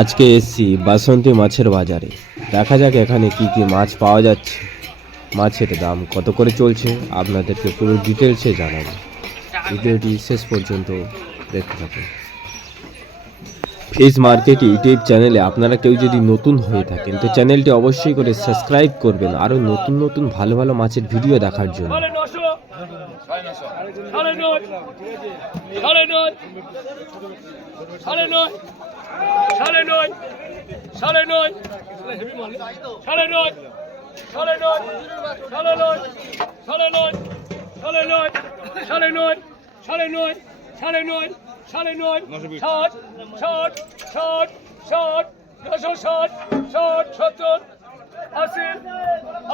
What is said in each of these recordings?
আজকে এসছি বাসন্তী মাছের বাজারে। দেখা যাক এখানে কি কি মাছ পাওয়া যাচ্ছে। মাছের দাম কত করে চলছে, আপনাদেরকে পুরো ডিটেলসে জানাব। ভিডিওটি শেষ পর্যন্ত দেখতে থাকুন। ফিশ মার্কেট ইউটিউব চ্যানেলে আপনারা কেউ যদি নতুন হয়ে থাকেন, তো চ্যানেলটি অবশ্যই করে সাবস্ক্রাইব করবেন, আরও নতুন নতুন ভালো ভালো মাছের ভিডিও দেখার জন্য। সাড়ে নয়। সাড়ে নয়। সাড়ে নয় সাড়ে নয় সাড়ে নয় সাড়ে নয় সাড়ে নয় সাড়ে নয় সাড়ে নয় সাড়ে নয় সাড়ে নয় সাড়ে নয় সাড়ে নয় ষাট ষাট ষাট ষাট নশো ষাট ষাট সত্তর আশি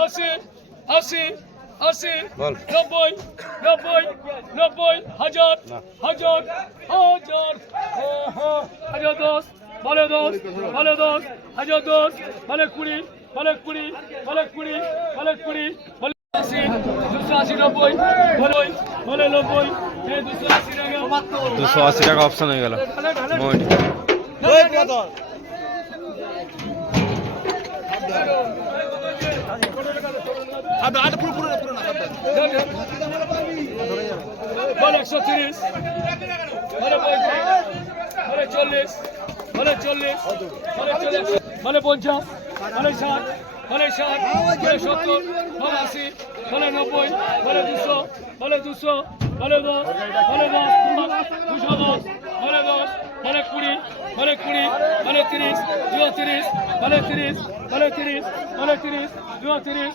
আশি আশি আশি নব্বই নব্বই নব্বই হাজার হাজার হাজার হ্যাঁ, হ্যাঁ, হাজার দশ বলে দশ বলে দশ হাজার দশ বলে কুড়ি বলে কুড়ি বলে কুড়ি বলে কুড়ি বলে আশি দুশো আশি নব্বই বলে বলে নব্বই এই দুশো আশি টাকা। দুশো আশি টাকা অপশন হয়ে গেল। মোটামুটি বলে একশো তিরিশ। বলে পঁয়ত্রিশ। বলে চল্লিশ। বলে চল্লিশ। বলে চল্লিশ। বলে পঞ্চাশ। বলে ষাট। বলে ষাট। বলে সত্তর। বলে আশি। বলে নব্বই। বলে দুশো। বলে দুশো। বলে দশ। বলে দশ। দুশো দশ। বলে দশ। বলে কুড়ি। বলে কুড়ি। বলে তিরিশ। দুশো তিরিশ। বলে তিরিশ। বলে তিরিশ। বলে তিরিশ। দুশো তিরিশ।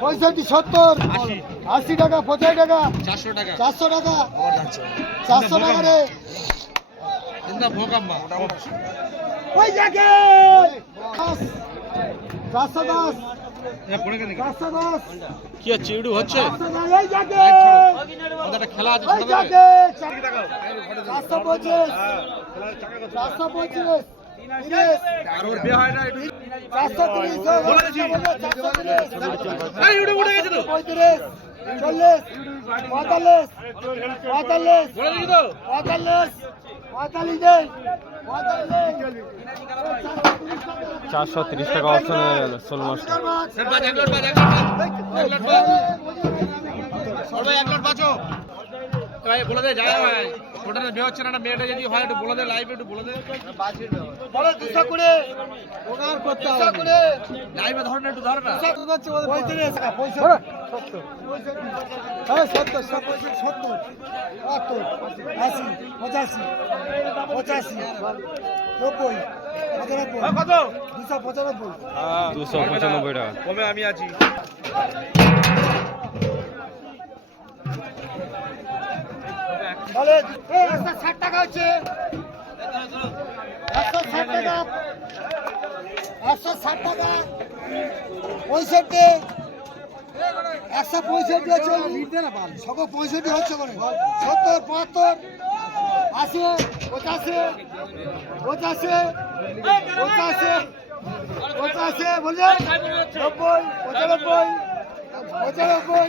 পঁয়ষট্টি সত্তর আশি। টাকা পঁচাশি টাকা চারশো টাকা। চারশো টাকা চারশো টাকা রে। ওই চারশো দশ কি? হচ্ছে ইউটিউব হচ্ছে? খেলা আছে চারশো পঁচিশ। চারশো পঁচিশ। চারশো তিরিশ টাকা অপশন হয়ে গেল ষোলো মাস। বলে দে যায় ওটা বিয়ে হচ্ছে না মেয়েটা যদি হয় একটু বলে দে লাইভ একটু বলে দে। বড় দুশো কুড়ি। ওনার করতে দুশো কুড়ি। একটু হচ্ছে আমাদের পঁয়ত্রিশ হ্যাঁ। হ্যাঁ, সত্তর সত্তর সত্তর। সত্তর আশি পঁচাশি পঁচাশি হ্যাঁ দুশো কমে আমি আছি। বলে ষাট টাকা হচ্ছে। একশো ষাট টাকা। পঁয়ষট্টি। একশো পঁয়ষট্টি হচ্ছে সকল পঁয়ষট্টি হচ্ছে করে। সত্তর পঁয়াত্তর আশি পঁচাশি পঁচাশি পঁচাশি পঁচাশি বললেন? নব্বই পঁচানব্বই পঁচানব্বই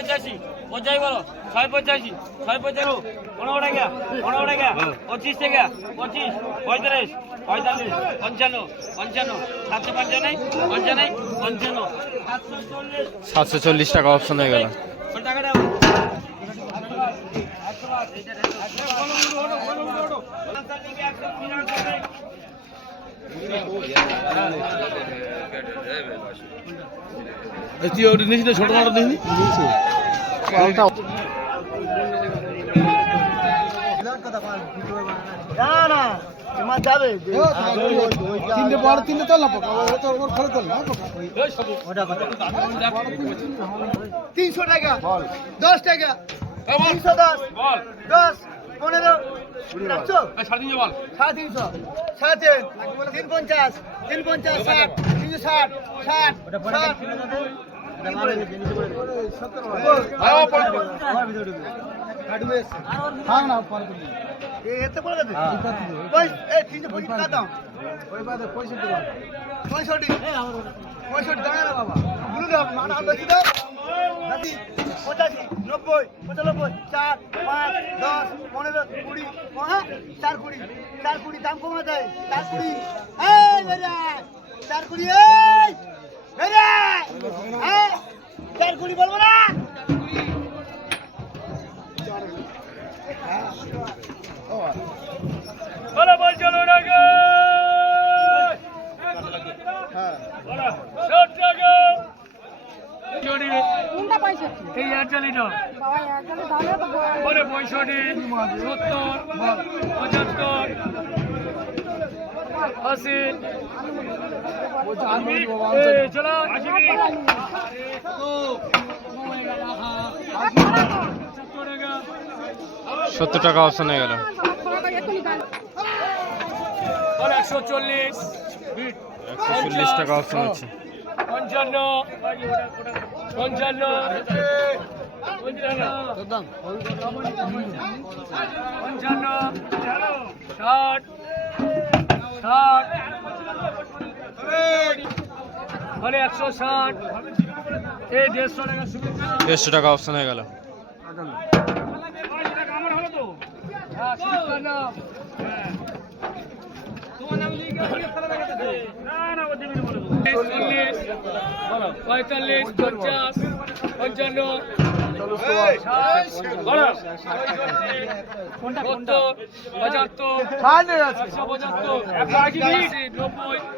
পঁচাশি পঞ্চাশ বলো ছয় পঁচাশি ছয় পঁচাশি পনেরো টাকা পনেরো টাকা পঁচিশ টাকা পঁচিশ পঁয়ত্রিশ পঁয়তাল্লিশ পঞ্চান্ন পঞ্চান্ন সাতশো পঞ্চান্ন পঞ্চান্ন পঞ্চান্ন। সাতশো চল্লিশ টাকা অপশন হয়ে গেল। কত টাকা দাও তুই ওটা নিস না ছোট মাটা নিস তিনটে বড় তিনটে তোল না পোকা ওর ফলে তোল না তিনশো টাকা, দশ টাকা, তিনশো দশ দশ, পনেরো। সাড়ে তিনশো বল। সাড়ে তিনশো। সাড়ে তিন। তিন পঞ্চাশ। তিন পঞ্চাশ ষাট। তিনশো ষাট। ষাট। ষাট। পঁয়ষট্টি পঁয়ষট্টি। না বাবা। মানা বেশি দাও পঁচাশি নব্বই পঁচানব্বই চার পাঁচ দশ পনেরো কুড়ি হ্যাঁ? চার কুড়ি চার কুড়ি দাম কমা দেয় চার কুড়ি। এই চার কুড়ি এই হ্যাঁ? চার কুড়ি বলব না? বলো বল চলো কোনটা পঁয়ষট্টি এই। বলে পঁয়ষট্টি সত্তর পঁচাত্তর আশি। চলো। সত্তর টাকা অপশন হয়ে গেল। একশো চল্লিশ। একশো চল্লিশ টাকা অপশন হচ্ছে। পঞ্চান্ন। পঞ্চান্ন। পঞ্চান্ন। ষাট। ষাট। মানে একশো ষাট। এই দেড়শো টাকা দেড়শো টাকা অপশন হয়ে গেল। হ্যাঁ হ্যাঁ। তোমার নাম লিখে পঁয়তাল্লিশ পঞ্চাশ পঞ্চান্ন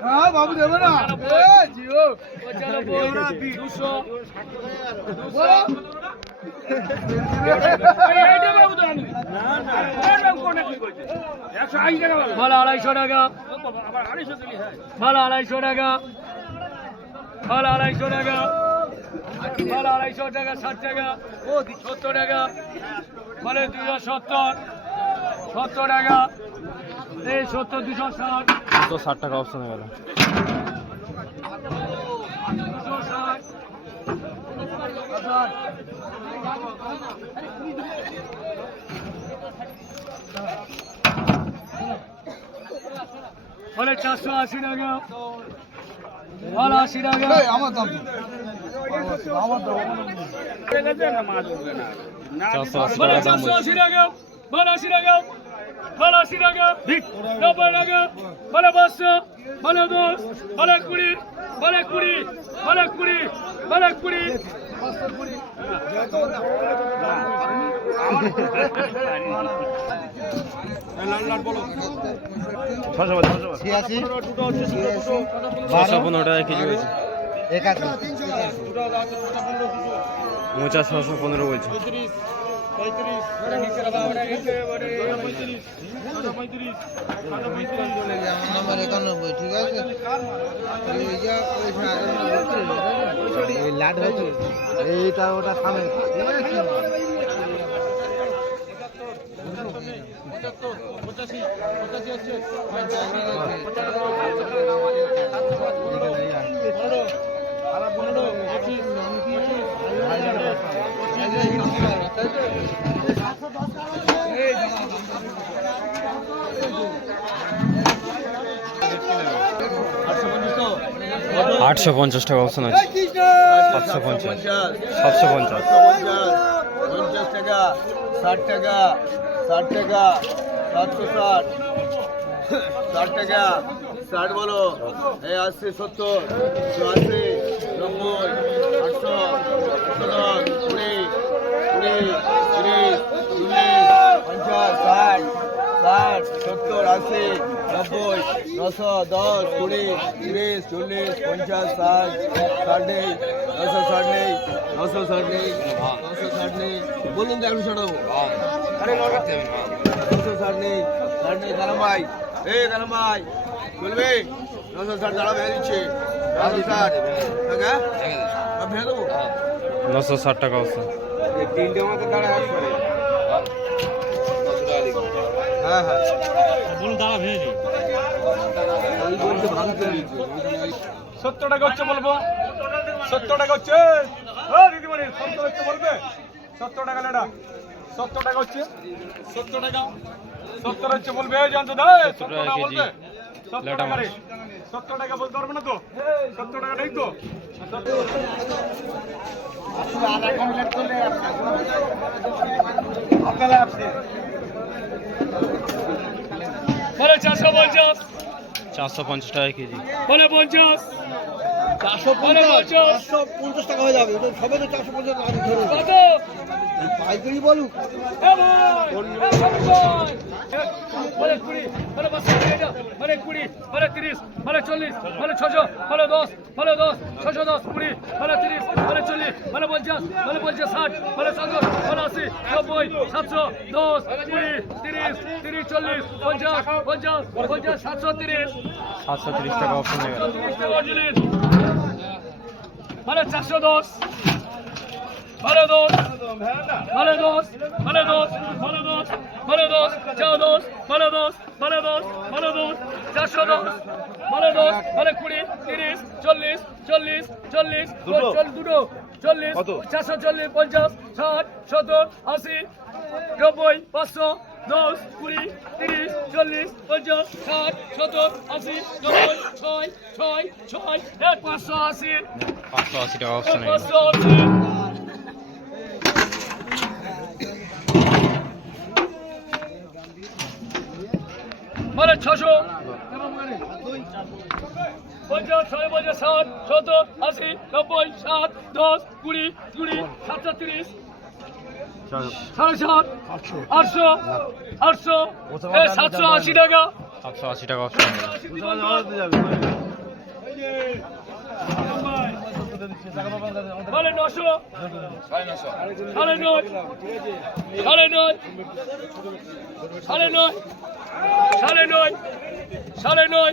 হ্যাঁ বাবু দেবে না দুশো মালা আড়াইশো টাকা মালা আড়াইশো টাকা মালা আড়াইশো টাকা। মালা আড়াইশো টাকা ষাট টাকা সত্তর টাকা। মানে দুশো সত্তর সত্তর টাকা। এই সত্তর দুশো ষাট। তো ষাট টাকা অপশন হয়ে গেল। দুশো ষাট। মানে চারশো আশি টাকা। মাল আশি টাকা আমার আমার নব্বই টাকা মানে পাঁচশো মানে দশ মানে কুড়ি। মানে কুড়ি। মানে কুড়ি। মানে কুড়ি। ছিয়াশি ছশো পনেরো টাকা কেজি বলছে। মোচা ছশো পনেরো বলছে। নাম্বার একানব্বই ঠিক আছে? লাট হয়েছে। এইটা ওটা আটশো পঞ্চাশ টাকা অপশন আছে। সাতশো পঞ্চাশ। সাতশো পঞ্চাশ। পঞ্চাশ টাকা ষাট টাকা। ষাট টাকা, সাতশো ষাট। ষাট টাকা, ষাট বলো। এই আশি সত্তর আশি নব্বই, আটশো দশ কুড়ি কুড়ি, তিরিশ, চল্লিশ, পঞ্চাশ, ষাট ষাট, সত্তর, আশি, নব্বই, নশো, দশ, কুড়ি, তিরিশ, চল্লিশ, পঞ্চাশ, ষাট ষাট নেই, নশো ষাট নেই, নশো ষাট নেই, নশো ষাট নেই। বলুন তো একশো ষাট নশো ষাট নেই নেই দাঁড়া ভাই। এ ভাই। চলবে নশো ষাট দাঁড়া ভেঙে দিচ্ছে। হ্যাঁ ভেঙে দেবো? নশো ষাট টাকা অবস্থা তিনটে মতো দাঁড়া হ্যাঁ হ্যাঁ। বলুন দাঁড়া ভেঙে সত্তর টাকা হচ্ছে বলব। সত্তর টাকা হচ্ছে। ও দিদিমণি সত্তর হচ্ছে বলবে। সত্তর টাকা লেডা। সত্তর টাকা হচ্ছে। সত্তর টাকা সত্তর হচ্ছে বলবে জানতো সত্তর টাকা বলবে। সত্তর টাকা রে। সত্তর টাকা বলতে পারবে না তো? সত্তর টাকা নেই তো? আপনারা বলে চারশো পঞ্চাশ। চারশো পঞ্চাশ টাকা কেজি। বলে পঞ্চাশ। চারশো পঞ্চাশ। চারশো পঞ্চাশ টাকা হয়ে যাবে। সবে তো চারশো পঞ্চাশ টাকা ধরে পাইকারি বলুক। এ ভাই, এ সবুজ। এ, বলে কুড়ি, বলে পাঁচশো কুড়ি, বলে তিরিশ, চল্লিশ, বলে ছশো, বলে দশ, বলে দশ, ছশো দশ, কুড়ি, বলে তিরিশ, বলে চল্লিশ, বলে পঞ্চাশ, বলে পঞ্চাশ ষাট, বলে সত্তর, আশি, নব্বই, সাতশো, দশ, কুড়ি, তিরিশ, তিরিশ, চল্লিশ, পঞ্চাশ, পঞ্চাশ, পঞ্চাশ, সাতশো তিরিশ, সাতশো তিরিশ টাকা অপশন সাতশো তিরিশ টাকা অর্জুনের। চারশো দশ ভালো দোষ ভালো দোষ ভালো দোষ ভালো দোষ ভালো দোষ চাও দোষ ভালো দোষ ভালো দোষ ভালো দোষ চারশো দোষ ভালো দোষ ভালো কুড়ি তিরিশ চল্লিশ চল্লিশ চল্লিশ চল দুটো চল্লিশ চারশো চল্লিশ পঞ্চাশ ষাট সত্তর আশি নব্বই পাঁচশো দশ কুড়ি তিরিশ চল্লিশ পঞ্চাশ ষাট সত্তর আশি নব্বই ছয় ছয় ছয় এক পাঁচশো আশি। পাঁচশো আশি টাকা অপশন পাঁচশো আশি। মানে ছশো। পঞ্চাশ ছয় পঞ্চাশ ষাট সত্তর আশি নব্বই সাত দশ কুড়ি কুড়ি সাতশো তিরিশ সাড়ে সাত আটশো আটশো সাতশো আশি টাকা সাতশো আশি টাকা মানে নশো সাড়ে নয় সাড়ে নয় সাড়ে নয় সাড়ে নয় সাড়ে নয়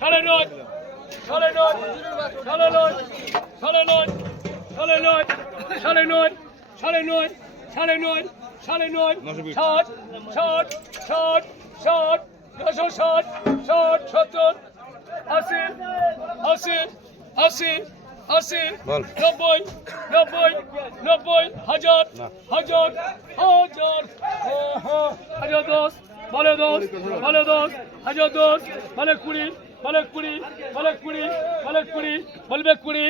সাড়ে নয় সাড়ে নয় সাড়ে নয় সাড়ে নয় সাড়ে নয় সাড়ে নয় সাড়ে নয় সাড়ে নয় সাড়ে নয় ষাট ষাট ষাট ষাট নশো ষাট ষাট সত্তর আশি আশি আশি আশি নব্বই নব্বই নব্বই হাজার হাজার হাজার হাজার দশ বলে দশ বলে দশ হাজার দশ বলে কুড়ি বলে কুড়ি বলে কুড়ি বলে কুড়ি বলবে কুড়ি।